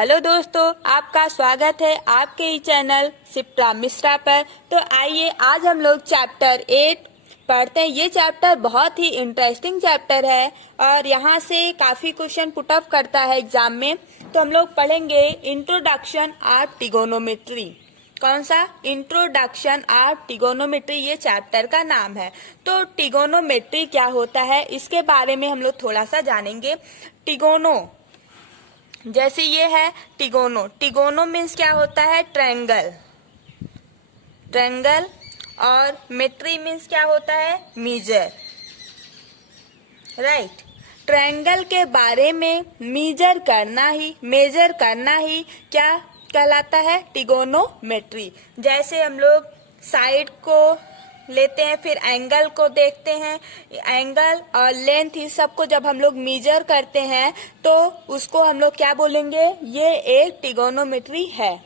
Hello दोस्तों, आपका स्वागत है आपके ही चैनल शिप्रा मिश्रा पर। तो आइए आज हम लोग चैप्टर 8 पढ़ते हैं। ये चैप्टर बहुत ही इंटरेस्टिंग चैप्टर है और यहाँ से काफ़ी क्वेश्चन पुटअप करता है एग्जाम में। तो हम लोग पढ़ेंगे इंट्रोडक्शन ऑफ ट्रिगोनोमेट्री। कौन सा? इंट्रोडक्शन ऑफ ट्रिगोनोमेट्री ये चैप्टर का नाम है। तो ट्रिगोनोमेट्री क्या होता है इसके बारे में हम लोग थोड़ा सा जानेंगे। ट्रिगोनो जैसे ये है ट्रिगोनो। ट्रिगोनो मीन्स क्या होता है? ट्रायंगल। ट्रायंगल और मेट्री मीन्स क्या होता है? मीजर। राइट। ट्रायंगल के बारे में मेजर करना ही क्या कहलाता है? ट्रिगोनोमेट्री। जैसे हम लोग साइड को लेते हैं, फिर एंगल को देखते हैं, एंगल और लेंथ इस सब को जब हम लोग मेजर करते हैं तो उसको हम लोग क्या बोलेंगे? ये एक ट्रिगोनोमेट्री है।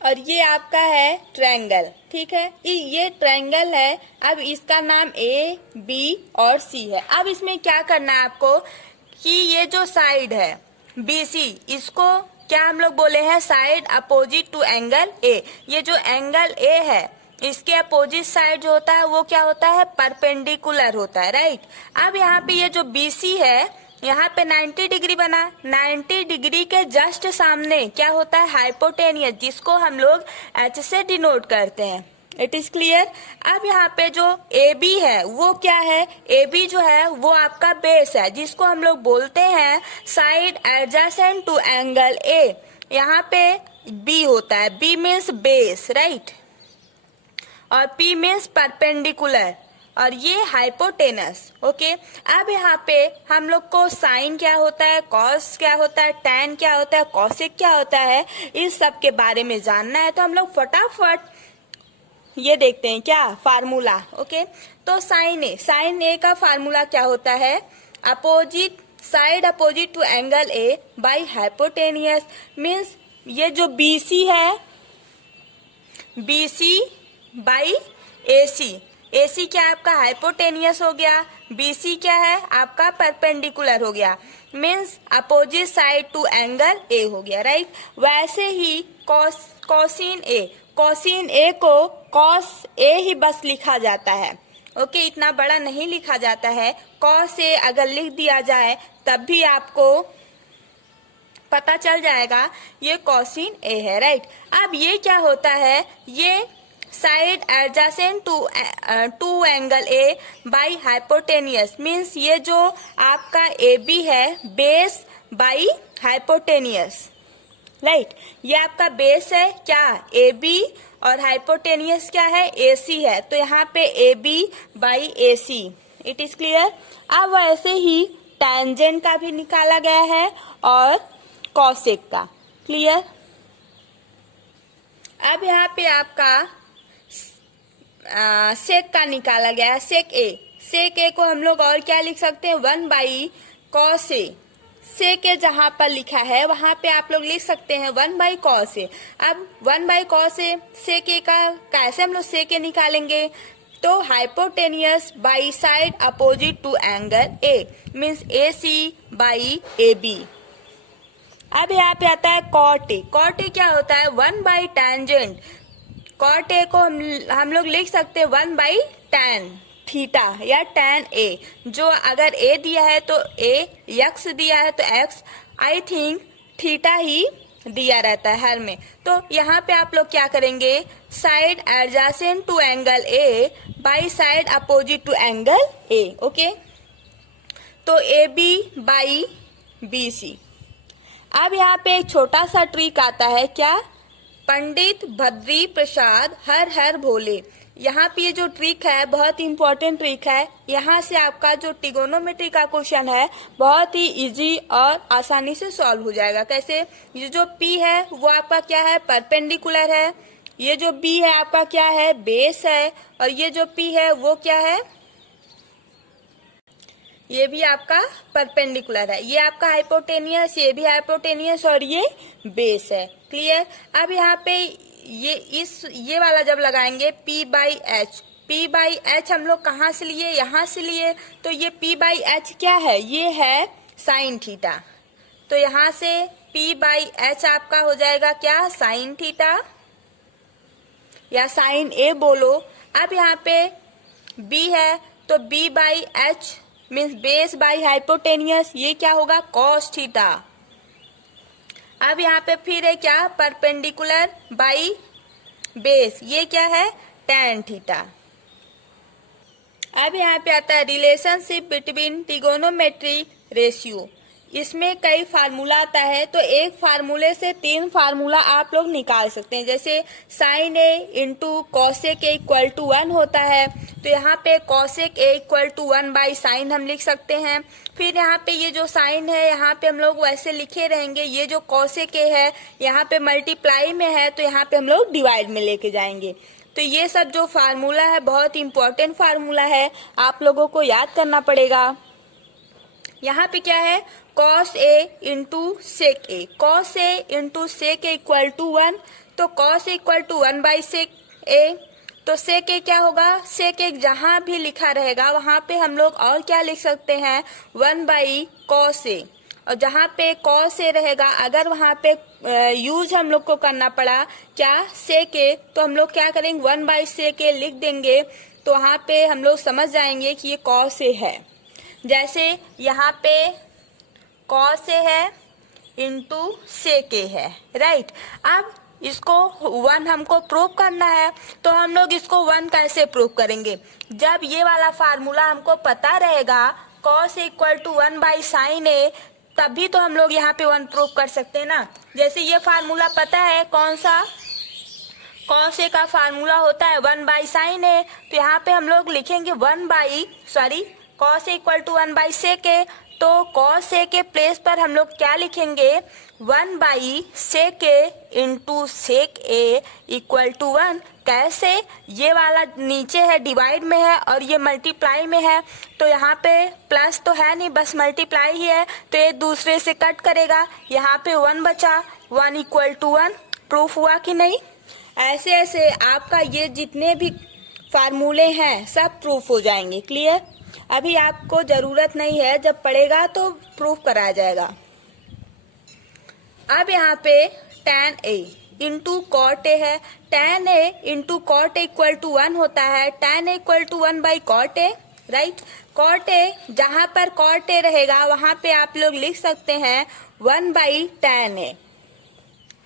और ये आपका है ट्रायंगल, ठीक है। ये ट्रायंगल है। अब इसका नाम ए, बी और सी है। अब इसमें क्या करना है आपको कि ये जो साइड है BC, इसको क्या हम लोग बोले हैं? Side opposite to angle A. ये जो एंगल ए है इसके अपोजिट साइड जो होता है वो क्या होता है? परपेंडिकुलर होता है। राइट। अब यहाँ पे ये जो BC है यहाँ पे 90 डिग्री बना। 90 डिग्री के जस्ट सामने क्या होता है? हाइपोटेनियस, जिसको हम लोग H से डिनोट करते हैं। It is clear. अब यहाँ पे जो AB है वो क्या है? AB जो है वो आपका बेस है, जिसको हम लोग बोलते हैं side adjacent to angle A। यहाँ पे B होता है। B means base, right. और P मीन्स परपेंडिकुलर और ये हाइपोटेनस। ओके। अब यहाँ पे हम लोग को साइन क्या होता है, कॉस क्या होता है, टैन क्या होता है, कॉसेक क्या होता है, इस सब के बारे में जानना है। तो हम लोग फटाफट ये देखते हैं क्या फार्मूला। ओके। तो साइन ए का फार्मूला क्या होता है? Opposite side opposite to angle A by hypotenuse. Means ये जो BC है, BC बाई AC। AC क्या है आपका? हाइपोटेनियस हो गया। BC क्या है आपका? परपेंडिकुलर हो गया। Means opposite side to angle A हो गया। राइट। वैसे ही कोसिन A को कॉस A ही बस लिखा जाता है। ओके। इतना बड़ा नहीं लिखा जाता है। कॉस A अगर लिख दिया जाए तब भी आपको पता चल जाएगा ये कोसिन A है। राइट। अब ये क्या होता है? ये side adjacent to angle A by hypotenuse. Means ये जो आपका AB है बेस बाई हाइपोटेनियस। राइट। ये आपका बेस है क्या? AB और हाइपोटेनियस क्या है? AC है। तो यहाँ पे AB by AC। It is clear. अब वैसे ही टेंजेंट का भी निकाला गया है और कॉसेक का। क्लियर। अब यहाँ पे आपका सेक का निकाला गया है। सेक ए को हम लोग और क्या लिख सकते हैं? 1 बाई कॉस ए। सेक ए जहां पर लिखा है वहां पे आप लोग लिख सकते हैं 1 बाई कॉस ए। अब 1 बाई कॉस ए सेक ए का कैसे हम लोग सेक ए निकालेंगे? तो hypotenuse by side opposite to angle A means AC by AB। अब यहाँ पे आता है कॉट ए। कॉट ए क्या होता है? 1 बाई टेंजेंट। कॉट ए को हम लोग लिख सकते हैं 1 बाई टैन थीटा या टैन ए। जो अगर A दिया है तो A, x दिया है तो x, आई थिंक थीटा ही दिया रहता है हर में। तो यहाँ पे आप लोग क्या करेंगे? Side adjacent to angle A by side opposite to angle A। Okay. तो AB बाई BC। अब यहाँ पे एक छोटा सा ट्रिक आता है क्या? पंडित भद्री प्रसाद हर हर भोले। यहाँ पे ये जो ट्रिक है बहुत इंपॉर्टेंट ट्रिक है। यहाँ से आपका जो ट्रिगोनोमेट्री का क्वेश्चन है बहुत ही इजी और आसानी से सॉल्व हो जाएगा। कैसे? ये जो P है वो आपका क्या है? परपेंडिकुलर है। ये जो B है आपका क्या है? बेस है। और ये जो P है वो क्या है? ये भी आपका परपेंडिकुलर है। ये आपका हाइपोटेनियस, ये भी हाइपोटेनियस और ये बेस है। क्लियर। अब यहाँ पे ये वाला जब लगाएंगे P बाई H हम लोग कहाँ से लिए? यहाँ से लिए। तो ये P बाई H क्या है? ये है साइन थीटा। तो यहाँ से P बाई एच आपका हो जाएगा क्या, साइन थीटा या साइन ए बोलो। अब यहाँ पे B है तो B by H means base by hypotenuse, ये क्या होगा, कॉस थीटा। अब यहाँ पे फिर है क्या, परपेंडिकुलर बाई बेस, ये क्या है, tan थीटा। अब यहाँ पे आता है रिलेशनशिप बिटवीन ट्रिगोनोमेट्री रेशियो। इसमें कई फार्मूला आता है, तो एक फार्मूले से 3 फार्मूला आप लोग निकाल सकते हैं। जैसे sine A into cosec A equal to 1 होता है, तो यहाँ पे cosec A equal to 1 by sine हम लिख सकते हैं। फिर यहाँ पे ये जो साइन है यहाँ पे हम लोग वैसे लिखे रहेंगे, ये जो कॉसेक ए है यहाँ पे मल्टीप्लाई में है तो यहाँ पे हम लोग डिवाइड में लेके जाएंगे। तो ये सब जो फार्मूला है बहुत इंपॉर्टेंट फार्मूला है, आप लोगों को याद करना पड़ेगा। यहाँ पे क्या है, cos A into sec A, cos A into sec A equal to 1, तो cos A equal to 1 by sec A, तो सेक ए क्या होगा, सेक ए जहां भी लिखा रहेगा वहां पे हम लोग और क्या लिख सकते हैं, 1 बाई कॉस ए, और जहां पे कॉस ए रहेगा अगर वहां पे यूज हम लोग को करना पड़ा क्या, सेक ए, तो हम लोग क्या करेंगे, 1 बाई सेक ए लिख देंगे, तो वहां पे हम लोग समझ जाएंगे कि ये कॉस ए है। जैसे यहाँ पे कॉस ए है इंटू सेक ए है, राइट। अब इसको 1 हमको प्रूव करना है, तो हम लोग इसको 1 कैसे प्रूव करेंगे, जब ये वाला फार्मूला हमको पता रहेगा cos A equal to 1 by sine A, तभी तो हम लोग यहाँ पे 1 प्रूव कर सकते हैं ना। जैसे ये फार्मूला पता है कौन सा, कॉस ए का फार्मूला होता है 1 बाई साइन ए, तो यहाँ पे हम लोग लिखेंगे cos A equal to 1 by sec A, तो कॉस ए के प्लेस पर हम लोग क्या लिखेंगे, 1 by sec A into sec A equal to 1। कैसे, ये वाला नीचे है डिवाइड में है और ये मल्टीप्लाई में है, तो यहाँ पे प्लस तो है नहीं, बस मल्टीप्लाई ही है, तो ये दूसरे से कट करेगा, यहाँ पे 1 बचा, 1 इक्वल टू 1। प्रूफ हुआ कि नहीं। ऐसे ऐसे आपका ये जितने भी फार्मूले हैं सब प्रूफ हो जाएंगे। क्लियर, अभी आपको जरूरत नहीं है, जब पढ़ेगा तो प्रूफ कराया जाएगा। अब यहाँ पे tan a into cot A है, tan a into cot A equal to 1 होता है, tan a equal to 1 by cot A, right. Cot A जहां पर कॉट ए रहेगा वहां पे आप लोग लिख सकते हैं 1 बाई tan a।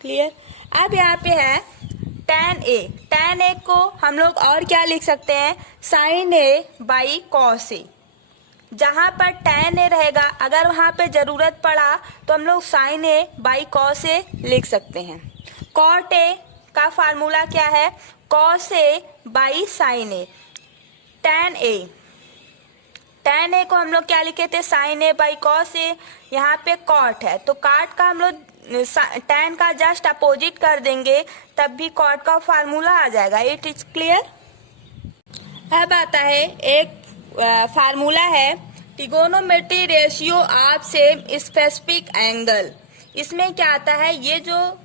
क्लियर। अब यहाँ पे है tan a को हम लोग और क्या लिख सकते हैं, sign A by cos A. जहां पर tan a रहेगा अगर वहां पे जरूरत पड़ा तो हम लोग sign A by cos A लिख सकते हैं। कॉट ए का फार्मूला क्या है, cos A by sine A. tan a को हम लोग क्या लिखे थे, sign A by cos A. यहाँ पे कॉट है तो कॉट का हम लोग tan का जस्ट अपोजिट कर देंगे, तब भी कॉट का फार्मूला आ जाएगा। It is clear. अब आता है एक फार्मूला है trigonometry ratio of same specific angle. इसमें क्या आता है, ये जो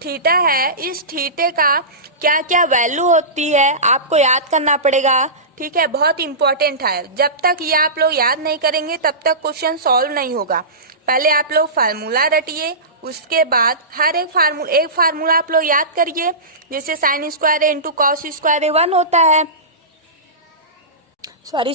थीटा है इस थीटे का क्या क्या वैल्यू होती है आपको याद करना पड़ेगा। ठीक है, बहुत इंपॉर्टेंट है। जब तक ये आप लोग याद नहीं करेंगे तब तक क्वेश्चन सॉल्व नहीं होगा। पहले आप लोग फार्मूला रटिए, उसके बाद हर एक फार्मूला आप लोग याद करिए। जैसे sine square A into cos square A 1 होता है, sorry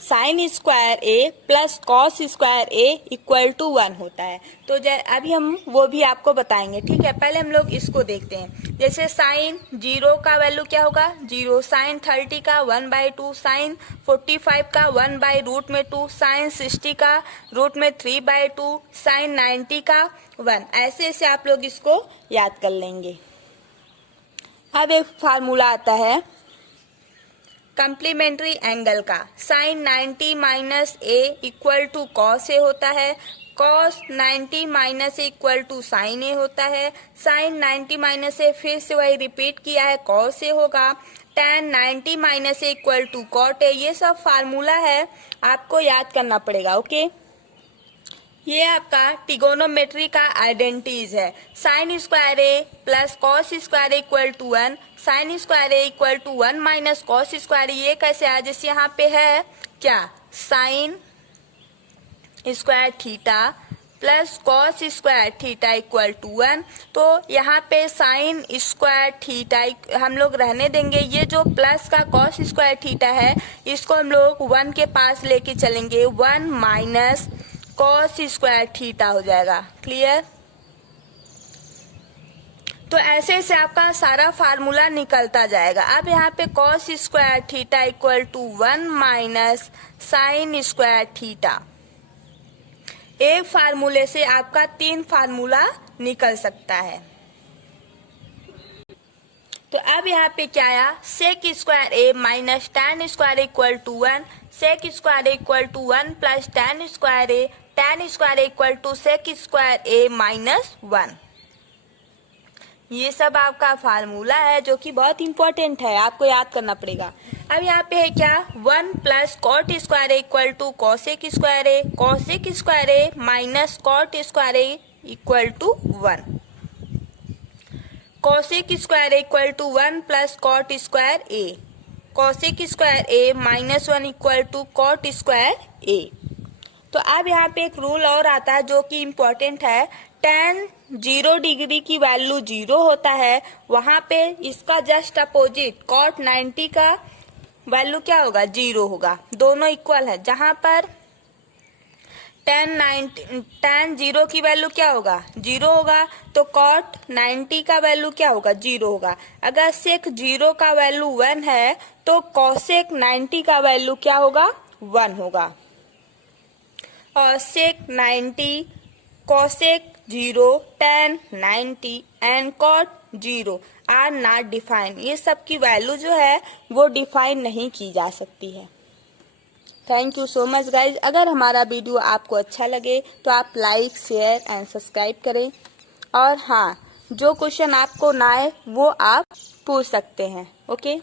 sine square A plus cos square A equal to 1 होता है। तो अभी हम वो भी आपको बताएंगे। ठीक है, पहले हम लोग इसको देखते हैं। जैसे साइन 0 का वैल्यू क्या होगा, 0। साइन 30 का 1/2, साइन 45 का 1/√2, साइन 60 का √3/2, साइन 90 का 1। ऐसे ऐसे आप लोग इसको याद कर लेंगे। अब एक फार्मूला आता है कम्प्लीमेंट्री एंगल का। Sine 90 minus A equal to cos A होता है, cos 90 minus A equal to sine A होता है, साइन 90 माइनस ए फिर से वही रिपीट किया है कॉस ए होगा, tan 90 minus A equal to cot A. ये सब फार्मूला है, आपको याद करना पड़ेगा। ओके, ये आपका ट्रिगोनोमेट्री का आइडेंटिटीज है। Sine square A plus cos square A equal to 1, sine square A equal to 1 minus cos square. ये कैसे आया, जैसे यहाँ पे है क्या, sine square theta plus cos square theta equal to 1। तो यहाँ पे साइन स्क्वायर थीटा हम लोग रहने देंगे। ये जो प्लस का कॉस स्क्वायर थीटा है इसको हम लोग 1 के पास लेके चलेंगे। 1 माइनस कॉस स्क्वायर थीटा हो जाएगा। क्लियर? तो ऐसे से आपका सारा फार्मूला निकलता जाएगा। अब यहाँ पे cos square theta equal to 1 minus sine square theta. एक फार्मूले से आपका 3 फार्मूला निकल सकता है। तो अब यहाँ पे क्या आया, sec square A minus tan square equal to 1, sec square equal to 1 plus tan square A, tan square equal to sec square A minus 1। ये सब आपका फार्मूला है जो कि बहुत इंपॉर्टेंट है, आपको याद करना पड़ेगा। अब यहाँ पे है क्या, 1 plus cot square A equal to cosec square A, cosec square A minus cot square A equal to 1, cosec square A equal to 1 plus cot square A, cosec square A minus 1 equal to cot square A. तो अब यहाँ पे एक rule और आता है जो कि इम्पोर्टेंट है। tan 0 डिग्री की वैल्यू 0 होता है, वहां पे इसका जस्ट अपोजिट cot 90 का वैल्यू क्या होगा, 0 होगा। दोनों इक्वल है। जहां पर tan 0 की वैल्यू क्या होगा, 0 होगा, तो cot 90 का वैल्यू क्या होगा, 0 होगा। अगर sec 0 का वैल्यू 1 है तो cosec 90 का वैल्यू क्या होगा, 1 होगा। और sec 90, cosec 0, tan 90 and cot 0 are not define. ये सब की वैल्यू जो है वो डिफाइन नहीं की जा सकती है। Thank you so much guys. अगर हमारा वीडियो आपको अच्छा लगे तो आप लाइक, शेयर एंड सब्सक्राइब करें। और हाँ, जो क्वेश्चन आपको ना आए वो आप पूछ सकते हैं। ओके।